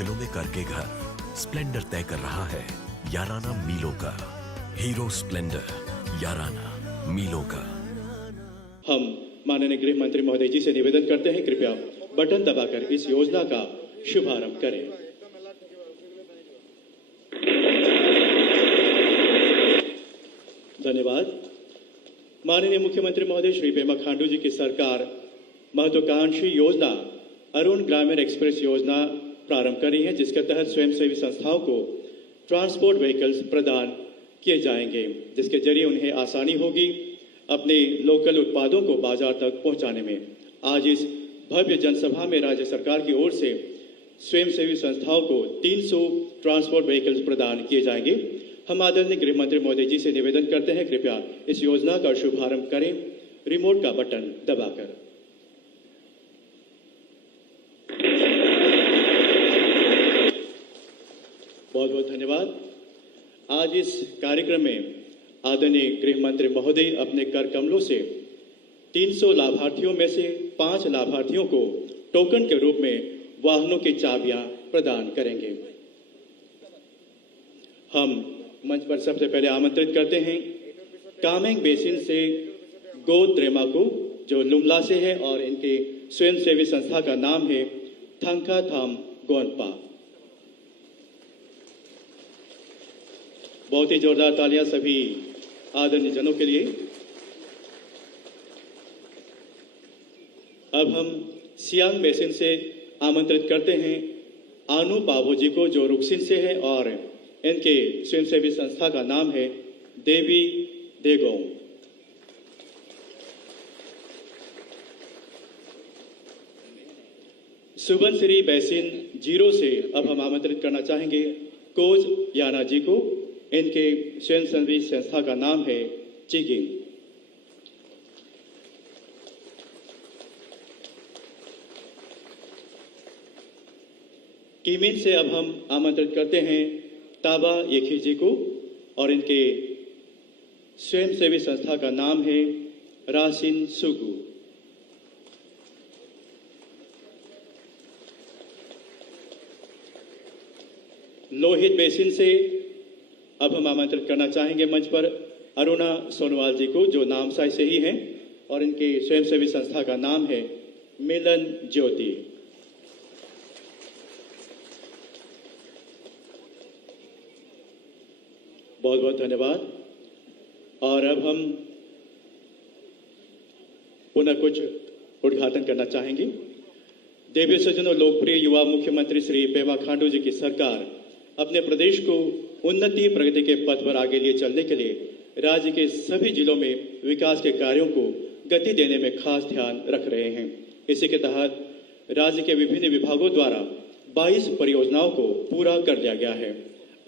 दिलों में करके घर स्प्लेंडर तय कर रहा है याराना मीलों का। हीरो स्प्लेंडर, याराना मीलों का। हम माननीय गृह मंत्री महोदय जी से निवेदन करते हैं, कृपया बटन दबाकर इस योजना का शुभारंभ करें। धन्यवाद। माननीय मुख्यमंत्री महोदय श्री पेमा खांडू जी की सरकार महत्वाकांक्षी योजना अरुण ग्रामीण एक्सप्रेस योजना प्रारंभ कर रही है, जिसके तहत स्वयंसेवी संस्थाओं को ट्रांसपोर्ट व्हीकल्स प्रदान किए जाएंगे, जिसके जरिए उन्हें आसानी होगी अपने लोकल उत्पादों को बाजार तक पहुंचाने में। आज इस भव्य जनसभा में राज्य सरकार की ओर से स्वयंसेवी संस्थाओं को 300 ट्रांसपोर्ट व्हीकल्स प्रदान किए जाएंगे। हम आदरणीय गृह मंत्री महोदय जी से निवेदन करते हैं, कृपया इस योजना का शुभारंभ करें रिमोट का बटन दबाकर। बहुत बहुत धन्यवाद। आज इस कार्यक्रम में आदरणीय गृह मंत्री महोदय अपने कर कमलों से 300 लाभार्थियों में से 5 लाभार्थियों को टोकन के रूप में वाहनों की चाबियां प्रदान करेंगे। हम मंच पर सबसे पहले आमंत्रित करते हैं कामेंग बेसिन से गो त्रेमा को, जो लुमला से है और इनके स्वयंसेवी संस्था का नाम है थंका थाम गोनपा। बहुत ही जोरदार तालियां सभी आदरणीय जनों के लिए। अब हम सियांग बेसिन से आमंत्रित करते हैं आनु बाबू जी को, जो रुक्सिन से है और इनके स्वयंसेवी संस्था का नाम है देवी देगों। सुबनसिरी बेसिन 0 से अब हम आमंत्रित करना चाहेंगे कोच याना जी को, इनके स्वयंसेवी संस्था का नाम है चिगिंग। कीमिन से अब हम आमंत्रित करते हैं ताबा येखी जी को और इनके स्वयंसेवी संस्था का नाम है रासिन सुगु। लोहित बेसिन से अब हम आमंत्रित करना चाहेंगे मंच पर अरुणा सोनवाल जी को, जो नामसाई से ही हैं और इनके स्वयंसेवी संस्था का नाम है मिलन ज्योति। बहुत बहुत धन्यवाद। और अब हम पुनः कुछ उद्घाटन करना चाहेंगे। देवी सज्जनों, लोकप्रिय युवा मुख्यमंत्री श्री पेमा खांडू जी की सरकार अपने प्रदेश को उन्नति प्रगति के पथ पर आगे लिए चलने के लिए राज्य के सभी जिलों में विकास के कार्यों को गति देने में खास ध्यान रख रहे हैं। इसी के तहत राज्य के विभिन्न विभागों द्वारा 22 परियोजनाओं को पूरा कर लिया गया है।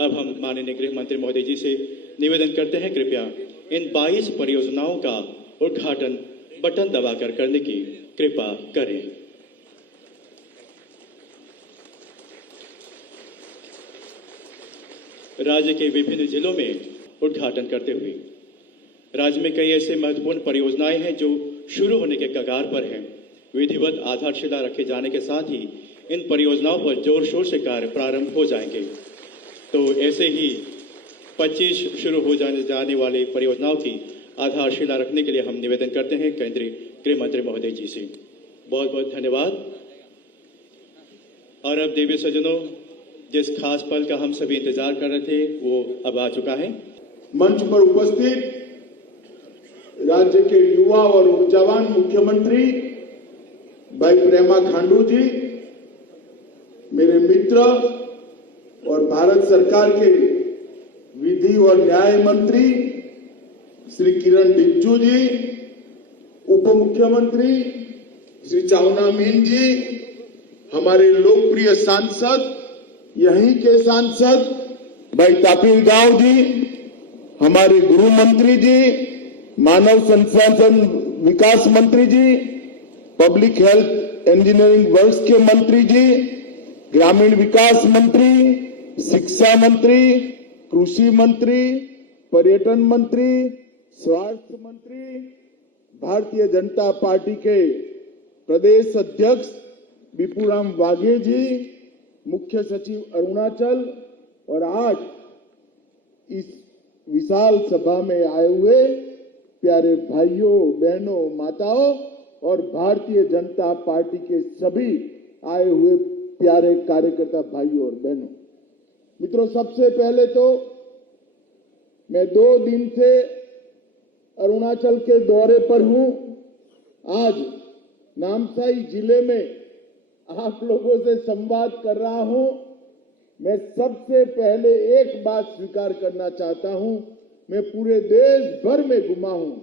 अब हम माननीय गृह मंत्री महोदय जी से निवेदन करते हैं, कृपया इन 22 परियोजनाओं का उद्घाटन बटन दबाकर करने की कृपा करें। राज्य के विभिन्न जिलों में उद्घाटन करते हुए राज्य में कई ऐसे महत्वपूर्ण परियोजनाएं हैं जो शुरू होने के कगार पर हैं। विधिवत आधारशिला रखे जाने के साथ ही इन परियोजनाओं पर जोर शोर से कार्य प्रारंभ हो जाएंगे। तो ऐसे ही 25 शुरू हो जाने वाली परियोजनाओं की आधारशिला रखने के लिए हम निवेदन करते हैं केंद्रीय गृह मंत्री महोदय जी से। बहुत बहुत धन्यवाद। और अब देवी सज्जनों, जिस खास पल का हम सभी इंतजार कर रहे थे वो अब आ चुका है। मंच पर उपस्थित राज्य के युवा और ऊर्जावान मुख्यमंत्री भाई पेमा खांडू जी, मेरे मित्र और भारत सरकार के विधि और न्याय मंत्री श्री किरण रिजिजू जी, उप मुख्यमंत्री श्री चाउना मेन जी, हमारे लोकप्रिय सांसद, यहीं के सांसद भाई तापिर गांव जी, हमारे गृह मंत्री जी, मानव संसाधन विकास मंत्री जी, पब्लिक हेल्थ इंजीनियरिंग वर्क्स के मंत्री जी, ग्रामीण विकास मंत्री, शिक्षा मंत्री, कृषि मंत्री, पर्यटन मंत्री, स्वास्थ्य मंत्री, भारतीय जनता पार्टी के प्रदेश अध्यक्ष विपुराम वाघे जी, मुख्य सचिव अरुणाचल और आज इस विशाल सभा में आए हुए प्यारे भाइयों, बहनों, माताओं और भारतीय जनता पार्टी के सभी आए हुए प्यारे कार्यकर्ता भाइयों और बहनों। मित्रों, सबसे पहले तो मैं 2 दिन से अरुणाचल के दौरे पर हूं। आज नामसाई जिले में आप लोगों से संवाद कर रहा हूं। मैं सबसे पहले एक बात स्वीकार करना चाहता हूं, मैं पूरे देश भर में घुमा हूं।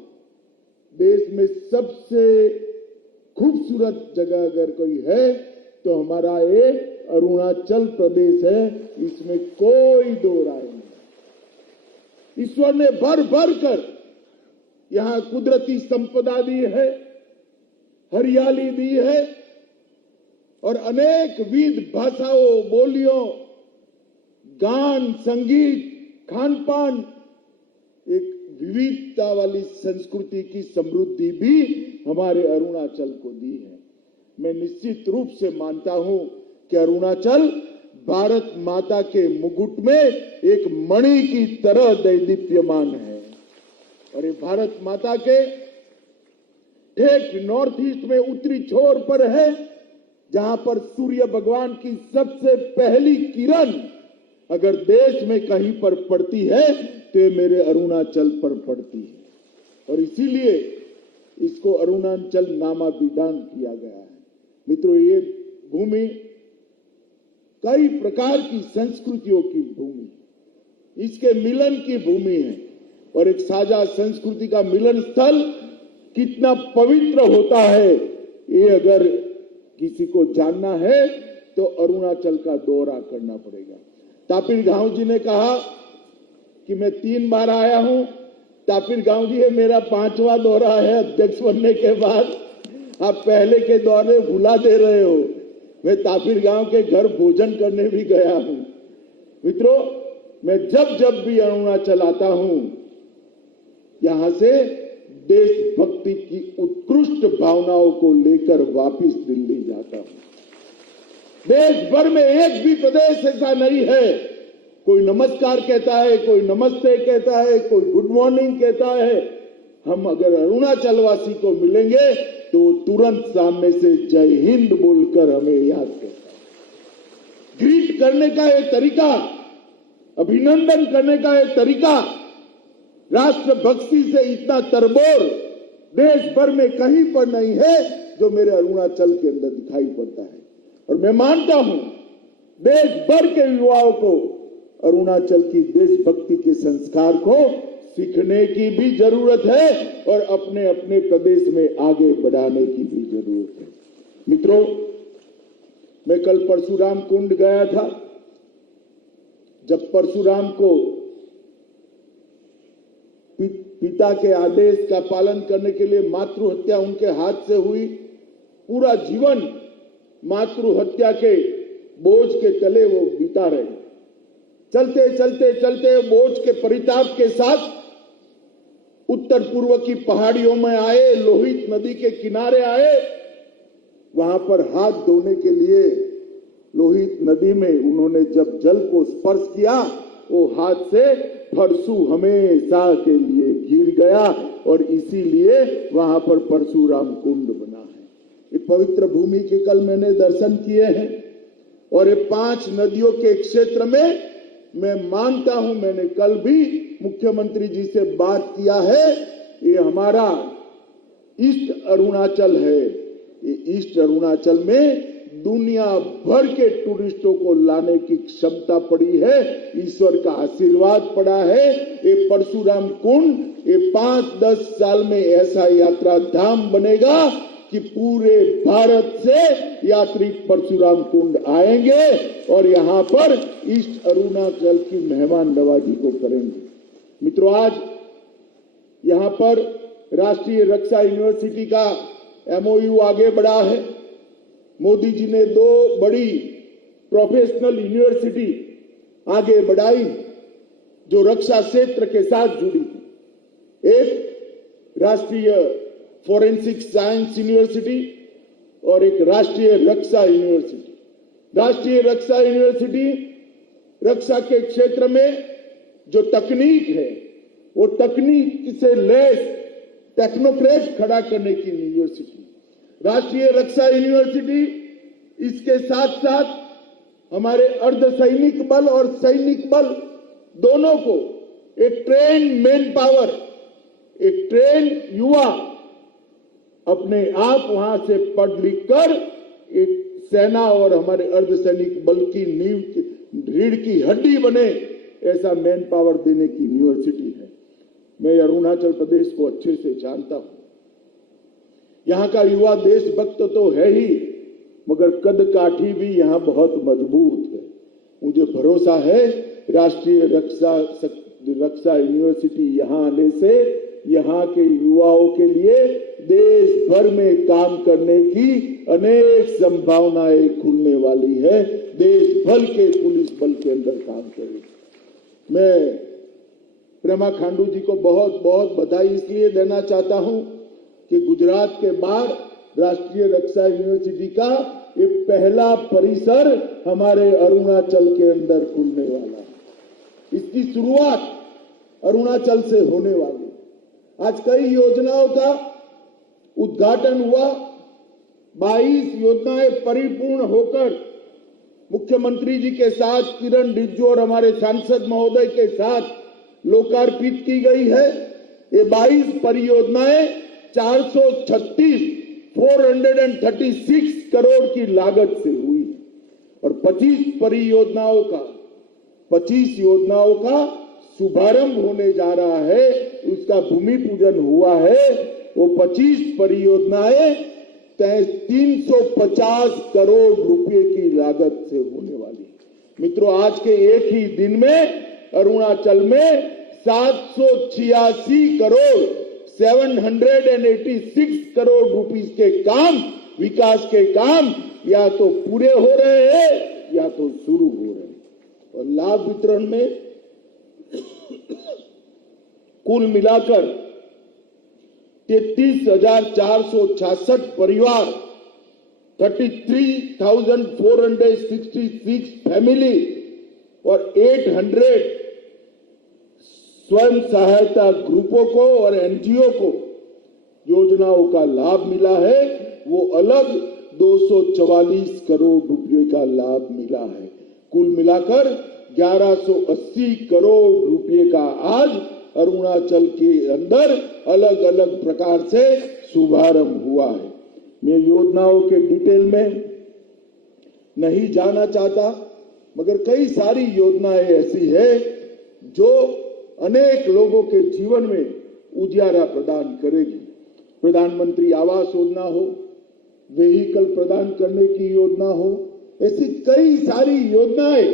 देश में सबसे खूबसूरत जगह अगर कोई है तो हमारा ये अरुणाचल प्रदेश है, इसमें कोई दो राय नहीं। ईश्वर ने भर भर कर यहां कुदरती संपदा दी है, हरियाली दी है और अनेक विविध भाषाओं, बोलियों, गान, संगीत, खान पान, एक विविधता वाली संस्कृति की समृद्धि भी हमारे अरुणाचल को दी है। मैं निश्चित रूप से मानता हूं कि अरुणाचल भारत माता के मुकुट में एक मणि की तरह दैदीप्यमान है और ये भारत माता के ठीक नॉर्थ ईस्ट में उत्तरी छोर पर है, जहां पर सूर्य भगवान की सबसे पहली किरण अगर देश में कहीं पर पड़ती है तो ये मेरे अरुणाचल पर पड़ती है और इसीलिए इसको अरुणाचल नामाभिधान किया गया है। मित्रों, ये भूमि कई प्रकार की संस्कृतियों की भूमि, इसके मिलन की भूमि है और एक साझा संस्कृति का मिलन स्थल कितना पवित्र होता है, ये अगर किसी को जानना है तो अरुणाचल का दौरा करना पड़ेगा। तापिर गांव जी ने कहा कि मैं 3 बार आया हूं। तापिर गांव जी, ये मेरा 5वां दौरा है अध्यक्ष बनने के बाद। आप पहले के दौरे भुला दे रहे हो। मैं तापिर गांव के घर भोजन करने भी गया हूं। मित्रों, मैं जब जब भी अरुणाचल आता हूं, यहां से देशभक्ति की उत्कृष्ट भावनाओं को लेकर वापस दिल्ली जाता हूं। देश भर में एक भी प्रदेश ऐसा नहीं है, कोई नमस्कार कहता है, कोई नमस्ते कहता है, कोई गुड मॉर्निंग कहता है। हम अगर अरुणाचल वासी को मिलेंगे तो तुरंत सामने से जय हिंद बोलकर हमें याद करता है। ग्रीट करने का एक तरीका, अभिनंदन करने का एक तरीका, राष्ट्रभक्ति से इतना तरबोर देश भर में कहीं पर नहीं है जो मेरे अरुणाचल के अंदर दिखाई पड़ता है। और मैं मानता हूं देश भर के युवाओं को अरुणाचल की देशभक्ति के संस्कार को सीखने की भी जरूरत है और अपने अपने प्रदेश में आगे बढ़ाने की भी जरूरत है। मित्रों, मैं कल परशुराम कुंड गया था। जब परशुराम को पिता के आदेश का पालन करने के लिए मातृ हत्या उनके हाथ से हुई, पूरा जीवन मातृ हत्या के बोझ के तले वो बिता रहे। चलते चलते चलते बोझ के परिताप के साथ उत्तर पूर्व की पहाड़ियों में आए, लोहित नदी के किनारे आए। वहां पर हाथ धोने के लिए लोहित नदी में उन्होंने जब जल को स्पर्श किया, वो हाथ से परशु हमेशा के लिए गिर गया और इसीलिए वहां पर परशुराम कुंड बना है। ये पवित्र भूमि के कल मैंने दर्शन किए हैं और ये 5 नदियों के क्षेत्र में मैं मानता हूं, मैंने कल भी मुख्यमंत्री जी से बात किया है, ये हमारा ईस्ट अरुणाचल है। ये ईस्ट अरुणाचल में दुनिया भर के टूरिस्टों को लाने की क्षमता पड़ी है, ईश्वर का आशीर्वाद पड़ा है। ये परशुराम कुंड ये 5-10 साल में ऐसा यात्रा धाम बनेगा कि पूरे भारत से यात्री परशुराम कुंड आएंगे और यहां पर ईस्ट अरुणाचल की मेहमान नवाजी को करेंगे। मित्रों, आज यहां पर राष्ट्रीय रक्षा यूनिवर्सिटी का एमओयू आगे बढ़ा है। मोदी जी ने 2 बड़ी प्रोफेशनल यूनिवर्सिटी आगे बढ़ाई जो रक्षा क्षेत्र के साथ जुड़ी थी। एक राष्ट्रीय फॉरेंसिक साइंस यूनिवर्सिटी और एक राष्ट्रीय रक्षा यूनिवर्सिटी। राष्ट्रीय रक्षा यूनिवर्सिटी रक्षा के क्षेत्र में जो तकनीक है वो तकनीक से लैस टेक्नोक्रेट खड़ा करने की यूनिवर्सिटी। राष्ट्रीय रक्षा यूनिवर्सिटी इसके साथ साथ हमारे अर्धसैनिक बल और सैनिक बल दोनों को एक ट्रेन मैन पावर, एक ट्रेन युवा अपने आप वहां से पढ़ लिख कर एक सेना और हमारे अर्धसैनिक बल की नींव रीढ़ की हड्डी बने, ऐसा मैन पावर देने की यूनिवर्सिटी है। मैं अरुणाचल प्रदेश को अच्छे से जानता हूं। यहां का युवा देशभक्त तो है ही, मगर कद काठी भी यहां बहुत मजबूत है। मुझे भरोसा है राष्ट्रीय रक्षा यूनिवर्सिटी यहां आने से यहां के युवाओं के लिए देश भर में काम करने की अनेक संभावनाएं खुलने वाली है। देश भर के पुलिस बल के अंदर काम करेगी। मैं प्रेमा खांडू जी को बहुत बहुत बधाई इसलिए देना चाहता हूं कि गुजरात के बाद राष्ट्रीय रक्षा यूनिवर्सिटी का ये पहला परिसर हमारे अरुणाचल के अंदर खुलने वाला है। इसकी शुरुआत अरुणाचल से होने वाली। आज कई योजनाओं का उद्घाटन हुआ, 22 योजनाएं परिपूर्ण होकर मुख्यमंत्री जी के साथ किरण रिजिजू और हमारे सांसद महोदय के साथ लोकार्पित की गई है। ये 22 परियोजनाएं 436 करोड़ की लागत से हुई और 25 योजनाओं का शुभारंभ होने जा रहा है, उसका भूमि पूजन हुआ है। वो 25 परियोजनाएं 350 करोड़ रुपए की लागत से होने वाली है। मित्रों, आज के एक ही दिन में अरुणाचल में 786 करोड़ 786 करोड़ रुपीस के काम, विकास के काम या तो पूरे हो रहे हैं या तो शुरू हो रहे हैं। और लाभ वितरण में कुल मिलाकर 33,466 परिवार, 33,466 फैमिली और 800 स्वयं सहायता ग्रुपों को और एनजीओ को योजनाओं का लाभ मिला है। वो अलग 244 करोड़ रुपए का लाभ मिला है। कुल मिलाकर 1180 करोड़ रुपए का आज अरुणाचल के अंदर अलग अलग प्रकार से शुभारंभ हुआ है। मैं योजनाओं के डिटेल में नहीं जाना चाहता, मगर कई सारी योजनाएं ऐसी है जो अनेक लोगों के जीवन में उजियारा प्रदान करेगी। प्रधानमंत्री आवास योजना हो, व्हीकल प्रदान करने की योजना हो, ऐसी कई सारी योजनाएं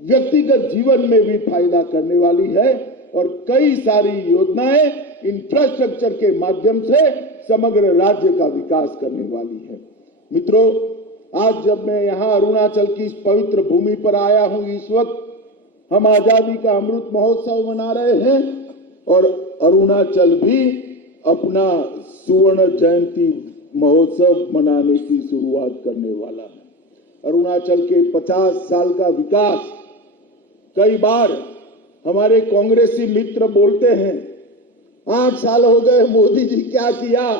व्यक्तिगत जीवन में भी फायदा करने वाली है और कई सारी योजनाएं इंफ्रास्ट्रक्चर के माध्यम से समग्र राज्य का विकास करने वाली है। मित्रों, आज जब मैं यहां अरुणाचल की इस पवित्र भूमि पर आया हूं, इस वक्त हम आजादी का अमृत महोत्सव मना रहे हैं और अरुणाचल भी अपना सुवर्ण जयंती महोत्सव मनाने की शुरुआत करने वाला है। अरुणाचल के 50 साल का विकास, कई बार हमारे कांग्रेसी मित्र बोलते हैं 8 साल हो गए मोदी जी क्या किया।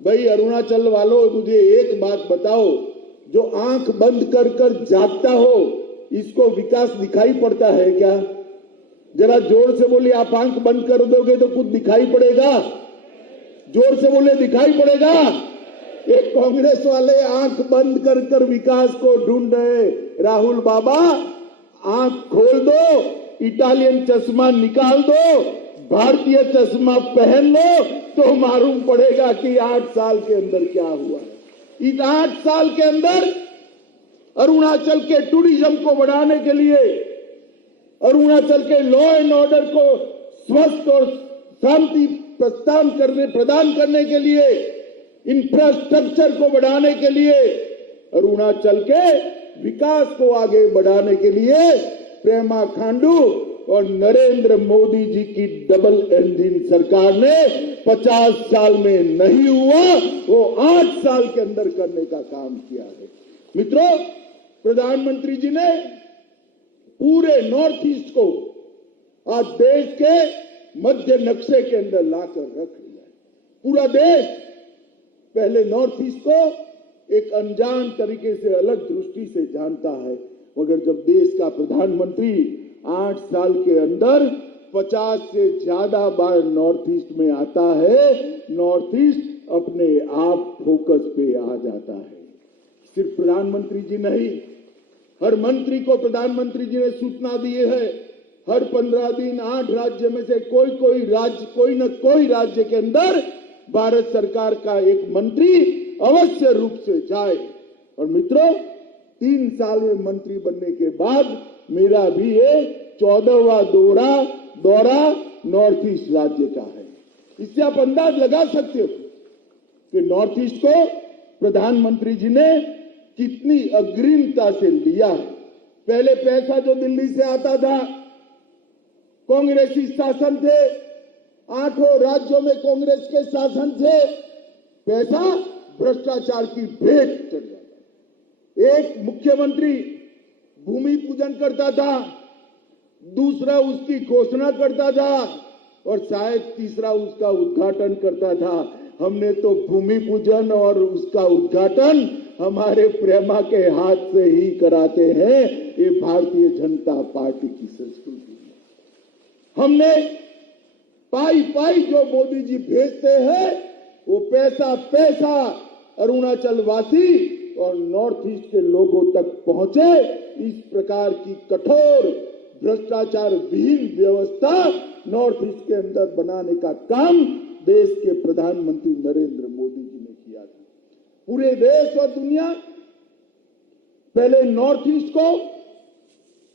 भाई अरुणाचल वालों, मुझे एक बात बताओ, जो आंख बंद कर कर जागता हो इसको विकास दिखाई पड़ता है क्या? जरा जोर से बोलिए, आप आंख बंद कर दोगे तो कुछ दिखाई पड़ेगा? जोर से बोले, दिखाई पड़ेगा? एक कांग्रेस वाले आंख बंद कर कर विकास को ढूंढ रहे। राहुल बाबा, आंख खोल दो, इटालियन चश्मा निकाल दो, भारतीय चश्मा पहन लो तो मालूम पड़ेगा कि 8 साल के अंदर क्या हुआ है। इस 8 साल के अंदर अरुणाचल के टूरिज्म को बढ़ाने के लिए, अरुणाचल के लॉ एंड ऑर्डर को स्वस्थ और शांति प्रदान करने के लिए, इंफ्रास्ट्रक्चर को बढ़ाने के लिए, अरुणाचल के विकास को आगे बढ़ाने के लिए प्रेमा खांडू और नरेंद्र मोदी जी की डबल इंजन सरकार ने 50 साल में नहीं हुआ, वो 8 साल के अंदर करने का काम किया है। मित्रों, प्रधानमंत्री जी ने पूरे नॉर्थ ईस्ट को आज देश के मध्य नक्शे के अंदर लाकर रख लिया है। पूरा देश पहले नॉर्थ ईस्ट को एक अनजान तरीके से अलग दृष्टि से जानता है, मगर जब देश का प्रधानमंत्री 8 साल के अंदर 50 से ज्यादा बार नॉर्थ ईस्ट में आता है, नॉर्थ ईस्ट अपने आप फोकस पे आ जाता है। सिर्फ प्रधानमंत्री जी नहीं, हर मंत्री को प्रधानमंत्री जी ने सूचना दी है, हर 15 दिन 8 राज्य में से कोई न कोई राज्य के अंदर भारत सरकार का एक मंत्री अवश्य रूप से जाए। और मित्रों, 3 साल में मंत्री बनने के बाद मेरा भी ये 14वां दौरा नॉर्थ ईस्ट राज्य का है। इससे आप अंदाज लगा सकते हो कि नॉर्थ ईस्ट को प्रधानमंत्री जी ने कितनी अग्रिमता से लिया है। पहले पैसा जो दिल्ली से आता था, कांग्रेसी शासन थे, 8 राज्यों में कांग्रेस के शासन थे, पैसा भ्रष्टाचार की भेंट चढ़ जाता। एक मुख्यमंत्री भूमि पूजन करता था, दूसरा उसकी घोषणा करता था और शायद तीसरा उसका उद्घाटन करता था। हमने तो भूमि पूजन और उसका उद्घाटन हमारे प्रेमा के हाथ से ही कराते हैं। ये भारतीय जनता पार्टी की संस्कृति है। हमने पाई जो मोदी जी भेजते हैं वो पैसा अरुणाचल वासी और नॉर्थ ईस्ट के लोगों तक पहुंचे। इस प्रकार की कठोर भ्रष्टाचार विहीन व्यवस्था नॉर्थ ईस्ट के अंदर बनाने का काम देश के प्रधानमंत्री नरेंद्र मोदी जी ने किया था। पूरे देश और दुनिया पहले नॉर्थ ईस्ट को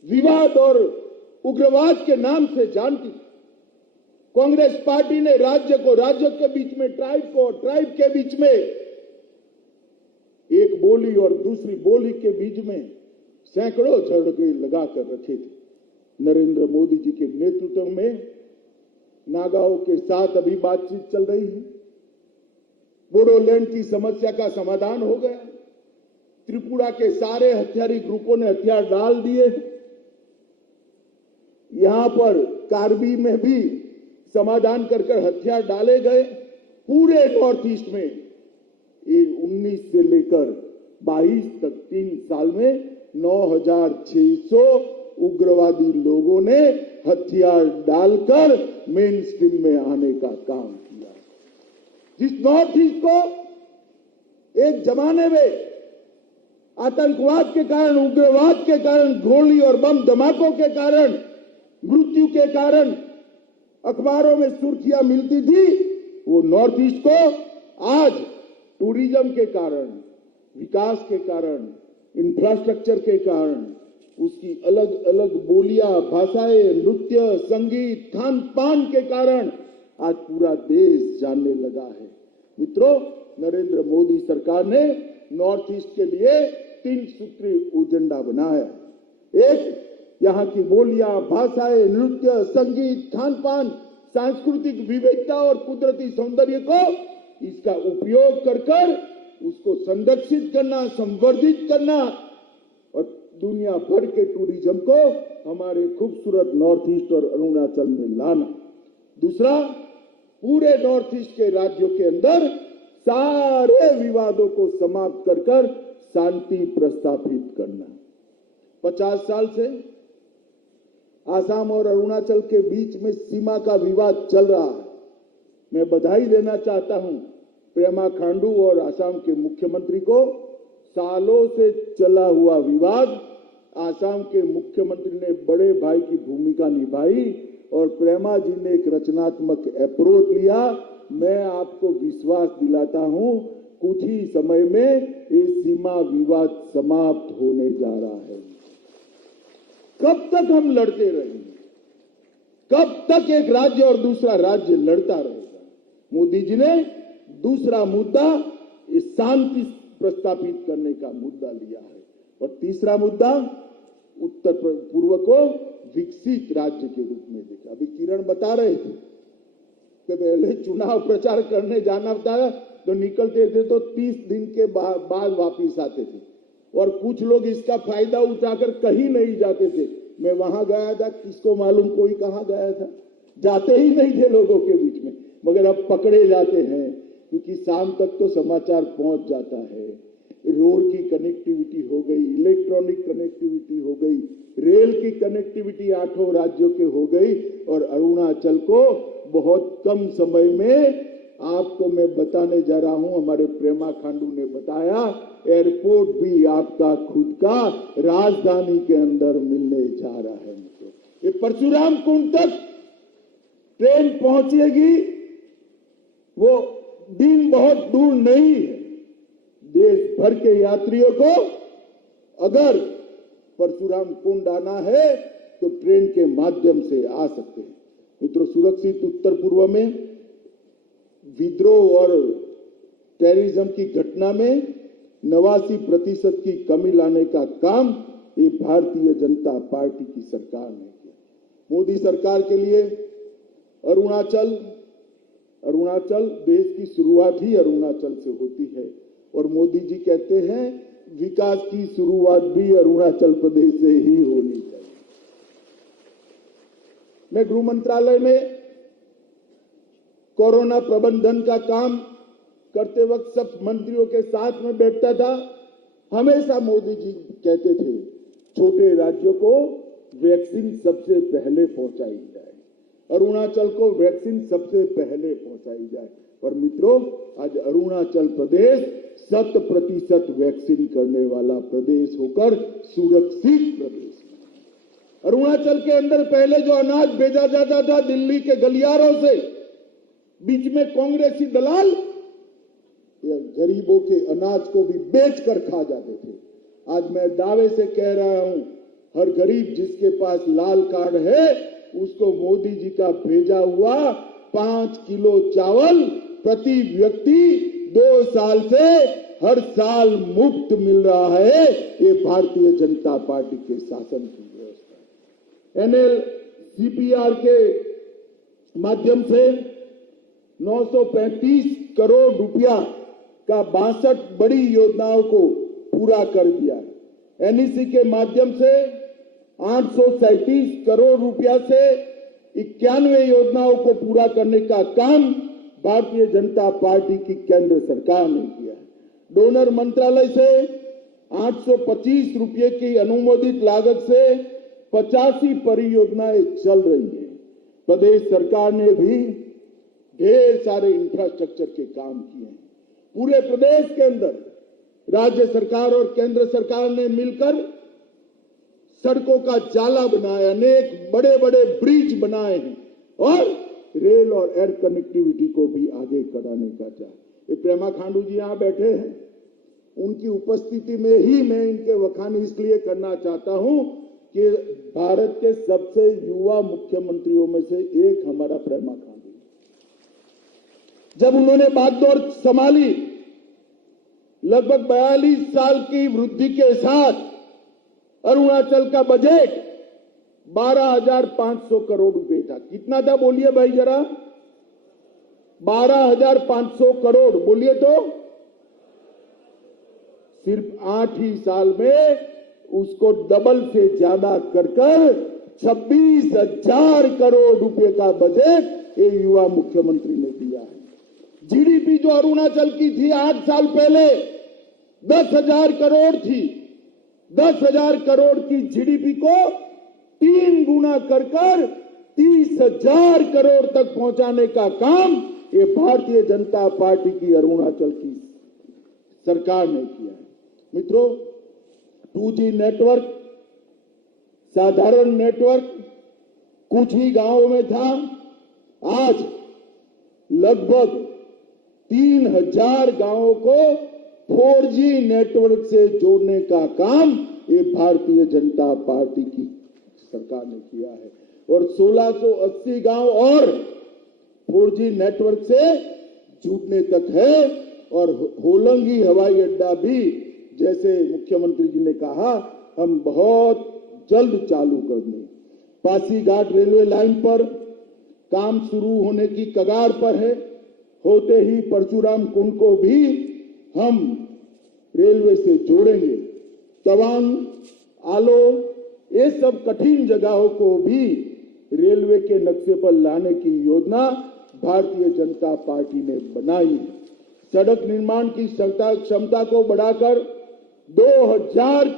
विवाद और उग्रवाद के नाम से जानती थी। कांग्रेस पार्टी ने राज्य के बीच में, ट्राइब के बीच में, एक बोली और दूसरी बोली के बीच में सैकड़ों झगड़े लगाकर रखे थे। नरेंद्र मोदी जी के नेतृत्व में नागाओं के साथ अभी बातचीत चल रही है। बोडोलैंड की समस्या का समाधान हो गया। त्रिपुरा के सारे हथियारी ग्रुपों ने हथियार डाल दिए। यहां पर कार्बी में भी समाधान कर हथियार डाले गए। पूरे नॉर्थ ईस्ट में 19 से लेकर 22 तक 3 साल में 9,600 उग्रवादी लोगों ने हथियार डालकर मेन स्ट्रीम में आने का काम किया। जिस नॉर्थ ईस्ट को एक जमाने में आतंकवाद के कारण, उग्रवाद के कारण, गोली और बम धमाकों के कारण, मृत्यु के कारण अखबारों में सुर्खियां मिलती थी, वो नॉर्थ ईस्ट को आज टूरिज्म के कारण, विकास के कारण, इंफ्रास्ट्रक्चर के कारण, उसकी अलग अलग बोलियां, भाषाएं, नृत्य, संगीत, खान पान के कारण आज पूरा देश जानने लगा है। मित्रों, नरेंद्र मोदी सरकार ने नॉर्थ ईस्ट के लिए 3 सूत्री एजेंडा बनाया। एक, यहाँ की बोलियां, भाषाएं, नृत्य, संगीत, खान पान, सांस्कृतिक विविधता और कुदरती सौंदर्य को इसका उपयोग कर उसको संरक्षित करना, संवर्धित करना और दुनिया भर के टूरिज्म को हमारे खूबसूरत नॉर्थ ईस्ट और अरुणाचल में लाना। दूसरा, पूरे नॉर्थ ईस्ट के राज्यों के अंदर सारे विवादों को समाप्त कर शांति प्रस्थापित करना। 50 साल से आसाम और अरुणाचल के बीच में सीमा का विवाद चल रहा है। मैं बधाई देना चाहता हूं पेमा खांडू और आसाम के मुख्यमंत्री को। सालों से चला हुआ विवाद, आसाम के मुख्यमंत्री ने बड़े भाई की भूमिका निभाई और प्रेमा जी ने एक रचनात्मक अप्रोच लिया। मैं आपको विश्वास दिलाता हूं, कुछ ही समय में ये सीमा विवाद समाप्त होने जा रहा है। कब तक हम लड़ते रहेंगे? कब तक एक राज्य और दूसरा राज्य लड़ता रहेगा? मोदी जी ने दूसरा मुद्दा शांति प्रस्थापित करने का मुद्दा लिया है। और तीसरा मुद्दा उत्तर पूर्व को विकसित राज्य के रूप में देखा। अभी किरण बता रहे थे कि पहले चुनाव प्रचार करने जाना था तो निकलते थे तो 30 दिन के बाद वापिस आते थे। और कुछ लोग इसका फायदा उठाकर कहीं नहीं जाते थे। मैं वहां गया था, किसको मालूम कोई कहां गया था, जाते ही नहीं थे लोगों के बीच में, मगर अब पकड़े जाते हैं क्योंकि शाम तक तो समाचार पहुंच जाता है। रोड की कनेक्टिविटी हो गई, इलेक्ट्रॉनिक कनेक्टिविटी हो गई, रेल की कनेक्टिविटी 8 राज्यों के हो गई और अरुणाचल को बहुत कम समय में, आपको मैं बताने जा रहा हूं, हमारे प्रेमा खांडू ने बताया, एयरपोर्ट भी आपका खुद का राजधानी के अंदर मिलने जा रहा है। ये परशुराम कुंड तक ट्रेन पहुंचेगी, वो दिन बहुत दूर नहीं है। देश भर के यात्रियों को अगर परशुराम कुंड आना है तो ट्रेन के माध्यम से आ सकते हैं। मित्रों, सुरक्षित उत्तर पूर्व में विद्रोह और टेररिज्म की घटना में 89% की कमी लाने का काम ये भारतीय जनता पार्टी की सरकार ने किया। मोदी सरकार के लिए अरुणाचल देश की शुरुआत ही अरुणाचल से होती है और मोदी जी कहते हैं विकास की शुरुआत भी अरुणाचल प्रदेश से ही होनी चाहिए। मैं गृह मंत्रालय में कोरोना प्रबंधन का काम करते वक्त सब मंत्रियों के साथ में बैठता था। हमेशा मोदी जी कहते थे छोटे राज्यों को वैक्सीन सबसे पहले पहुंचाई जाए, अरुणाचल को वैक्सीन सबसे पहले पहुंचाई जाए। और मित्रों, आज अरुणाचल प्रदेश 100% वैक्सीन करने वाला प्रदेश होकर सुरक्षित प्रदेश है। अरुणाचल के अंदर पहले जो अनाज भेजा जाता था दिल्ली के गलियारों से, बीच में कांग्रेसी दलाल या गरीबों के अनाज को भी बेचकर खा जाते थे। आज मैं दावे से कह रहा हूं, हर गरीब जिसके पास लाल कार्ड है उसको मोदी जी का भेजा हुआ 5 किलो चावल प्रति व्यक्ति 2 साल से हर साल मुफ्त मिल रहा है। ये भारतीय जनता पार्टी के शासन की व्यवस्था है। NLCPR के माध्यम से 935 करोड़ रुपया का 62 बड़ी योजनाओं को पूरा कर दिया है। NEC के माध्यम से 837 करोड़ रुपया से 91 योजनाओं को पूरा करने का काम भारतीय जनता पार्टी की केंद्र सरकार ने किया है। डोनर मंत्रालय से 825 रुपये की अनुमोदित लागत से 85 परियोजनाएं चल रही है। प्रदेश सरकार ने भी ढेर सारे इंफ्रास्ट्रक्चर के काम किए हैं। पूरे प्रदेश के अंदर राज्य सरकार और केंद्र सरकार ने मिलकर सड़कों का जाला बनाया, अनेक बड़े बड़े ब्रिज बनाए हैं और रेल और एयर कनेक्टिविटी को भी आगे बढ़ाने का चाह। ये प्रेमा खांडू जी यहां बैठे हैं, उनकी उपस्थिति में ही मैं इनके वखान इसलिए करना चाहता हूं कि भारत के सबसे युवा मुख्यमंत्रियों में से एक हमारा प्रेमा खांडू। जब उन्होंने बागडोर संभाली, लगभग 42 साल की वृद्धि के साथ अरुणाचल का बजट 12,500 करोड़ रुपए था। कितना था बोलिए भाई जरा? 12,500 करोड़। बोलिए तो सिर्फ 8 ही साल में उसको डबल से ज्यादा कर 26,000 करोड़ रुपए का बजट ये युवा मुख्यमंत्री ने दिया है। जीडीपी जो अरुणाचल की थी 8 साल पहले 10,000 करोड़ थी, 10,000 करोड़ की जीडीपी को 3 गुना कर 30,000 करोड़ तक पहुंचाने का काम ये भारतीय जनता पार्टी की अरुणाचल की सरकार ने किया है। मित्रों, 2G नेटवर्क, साधारण नेटवर्क कुछ ही गांवों में था, आज लगभग 3,000 गांवों को 4G नेटवर्क से जोड़ने का काम ये भारतीय जनता पार्टी की सरकार ने किया है और 1680 गांव और 4G नेटवर्क से जुड़ने तक है। और होलंगी हवाई अड्डा भी, जैसे मुख्यमंत्री जी ने कहा, हम बहुत जल्द चालू कर दें। पासीघाट रेलवे लाइन पर काम शुरू होने की कगार पर है। होते ही परशुराम कुंड को भी हम रेलवे से जोड़ेंगे। तवांग, आलो, ये सब कठिन जगहों को भी रेलवे के नक्शे पर लाने की योजना भारतीय जनता पार्टी ने बनाई है। सड़क निर्माण की क्षमता को बढ़ाकर 2000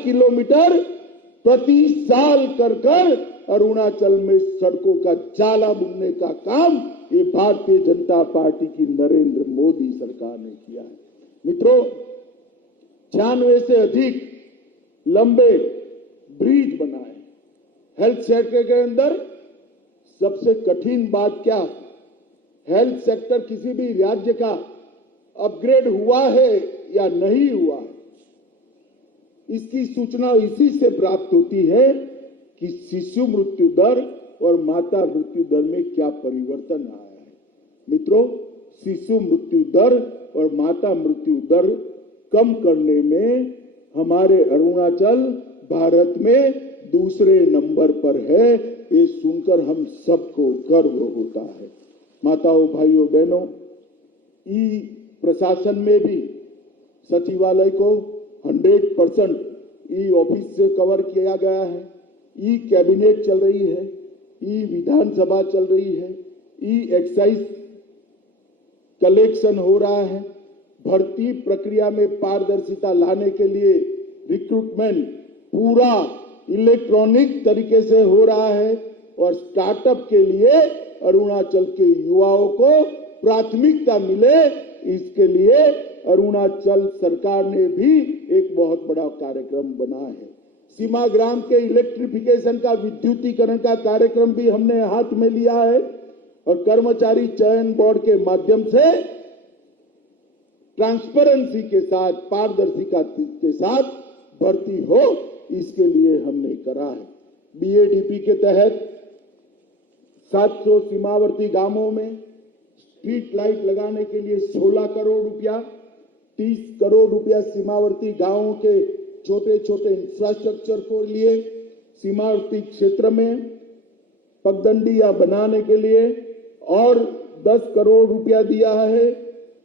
किलोमीटर प्रति साल कर अरुणाचल में सड़कों का जाला बुनने का काम ये भारतीय जनता पार्टी की नरेंद्र मोदी सरकार ने किया है। मित्रों, 96 से अधिक लंबे ब्रिज बनाए। हेल्थ सेक्टर के अंदर सबसे कठिन बात क्या? हेल्थ सेक्टर किसी भी राज्य का अपग्रेड हुआ है या नहीं हुआ है, इसकी सूचना इसी से प्राप्त होती है कि शिशु मृत्यु दर और माता मृत्यु दर में क्या परिवर्तन आया है। मित्रों, शिशु मृत्यु दर और माता मृत्यु दर कम करने में हमारे अरुणाचल भारत में दूसरे नंबर पर है। ये सुनकर हम सबको गर्व होता है। माताओं, भाइयों, बहनों, ई प्रशासन में भी सचिवालय को 100% ई ऑफिस से कवर किया गया है। ई कैबिनेट चल रही है, ई विधानसभा चल रही है, ई एक्साइज कलेक्शन हो रहा है। भर्ती प्रक्रिया में पारदर्शिता लाने के लिए रिक्रूटमेंट पूरा इलेक्ट्रॉनिक तरीके से हो रहा है और स्टार्टअप के लिए अरुणाचल के युवाओं को प्राथमिकता मिले, इसके लिए अरुणाचल सरकार ने भी एक बहुत बड़ा कार्यक्रम बनाया है। सीमा ग्राम के इलेक्ट्रिफिकेशन का, विद्युतीकरण का कार्यक्रम भी हमने हाथ में लिया है और कर्मचारी चयन बोर्ड के माध्यम से ट्रांसपेरेंसी के साथ, पारदर्शिता के साथ भर्ती हो, इसके लिए हमने करा है। बीएडीपी के तहत 700 सीमावर्ती गांवों में स्ट्रीट लाइट लगाने के लिए 16 करोड़ रुपया, 30 करोड़ रुपया सीमावर्ती गांवों के छोटे छोटे इंफ्रास्ट्रक्चर को लिए, सीमावर्ती क्षेत्र में पगडंडियां बनाने के लिए और 10 करोड़ रुपया दिया है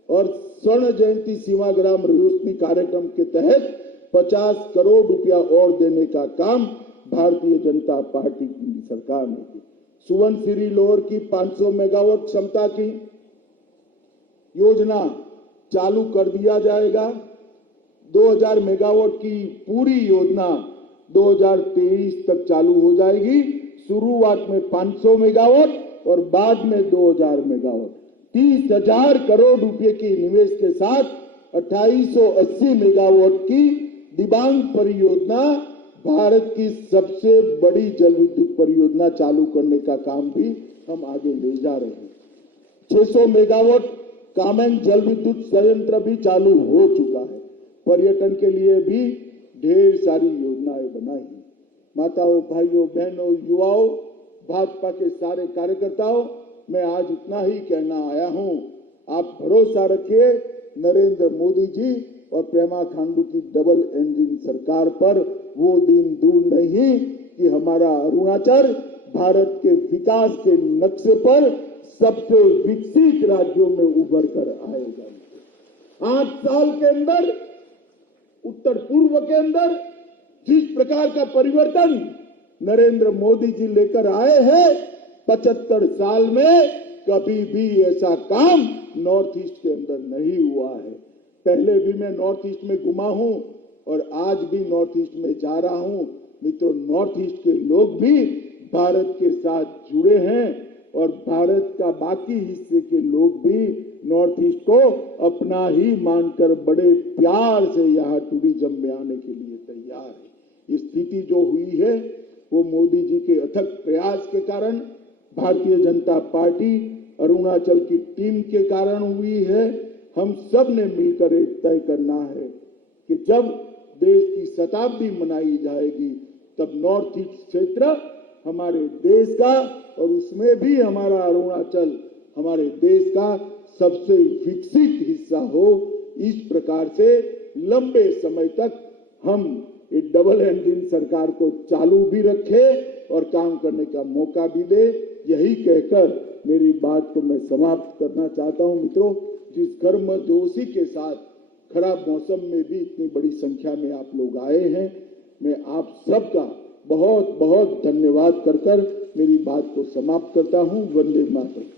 और स्वर्ण जयंती सीमा ग्राम रोशनी कार्यक्रम के तहत 50 करोड़ रुपया और देने का काम भारतीय जनता पार्टी की सरकार ने की। सुवर्णसिरी लोअर की 500 मेगावाट क्षमता की योजना चालू कर दिया जाएगा। 2000 मेगावाट की पूरी योजना 2023 तक चालू हो जाएगी। शुरुआत में 500 मेगावाट और बाद में 2000 मेगावाट। 30,000 करोड़ रुपए की निवेश के साथ 2880 मेगावाट की दिबांग परियोजना, भारत की सबसे बड़ी जल विद्युत परियोजना चालू करने का काम भी हम आगे ले जा रहे हैं। 600 मेगावाट कामेंग जल विद्युत संयंत्र भी चालू हो चुका है। पर्यटन के लिए भी ढेर सारी योजनाएं बनाई हैं। माताओं, भाइयों, बहनों, युवाओं, भाजपा के सारे कार्यकर्ताओं, मैं आज इतना ही कहना आया हूं। आप भरोसा रखिए नरेंद्र मोदी जी और पेमा खांडू की डबल इंजन सरकार पर। वो दिन दूर नहीं कि हमारा अरुणाचल भारत के विकास के नक्शे पर सबसे विकसित राज्यों में उभर कर आएगा। 8 साल के अंदर उत्तर पूर्व के अंदर जिस प्रकार का परिवर्तन नरेंद्र मोदी जी लेकर आए हैं, 75 साल में कभी भी ऐसा काम नॉर्थ ईस्ट के अंदर नहीं हुआ है। पहले भी मैं नॉर्थ ईस्ट में घुमा हूं और आज भी नॉर्थ ईस्ट में जा रहा हूं। मित्रों, नॉर्थ ईस्ट के लोग भी भारत के साथ जुड़े हैं और भारत का बाकी हिस्से के लोग भी नॉर्थ ईस्ट को अपना ही मानकर बड़े प्यार से यहाँ टूरिज्म में आने के लिए तैयार है। ये स्थिति जो हुई है वो मोदी जी के अथक प्रयास के कारण, भारतीय जनता पार्टी अरुणाचल की टीम के कारण हुई है। हम सब ने मिलकर एक तय करना है कि जब देश की शताब्दी मनाई जाएगी तब नॉर्थ ईस्ट क्षेत्र हमारे देश का और उसमें भी हमारा अरुणाचल हमारे देश का सबसे विकसित हिस्सा हो। इस प्रकार से लंबे समय तक हम एक डबल इंजन सरकार को चालू भी रखे और काम करने का मौका भी दे। यही कहकर मेरी बात को मैं समाप्त करना चाहता हूं। मित्रों, जिस गर्मजोशी के साथ खराब मौसम में भी इतनी बड़ी संख्या में आप लोग आए हैं। मैं आप सबका बहुत बहुत धन्यवाद कर मेरी बात को समाप्त करता हूं। वंदे मातरम।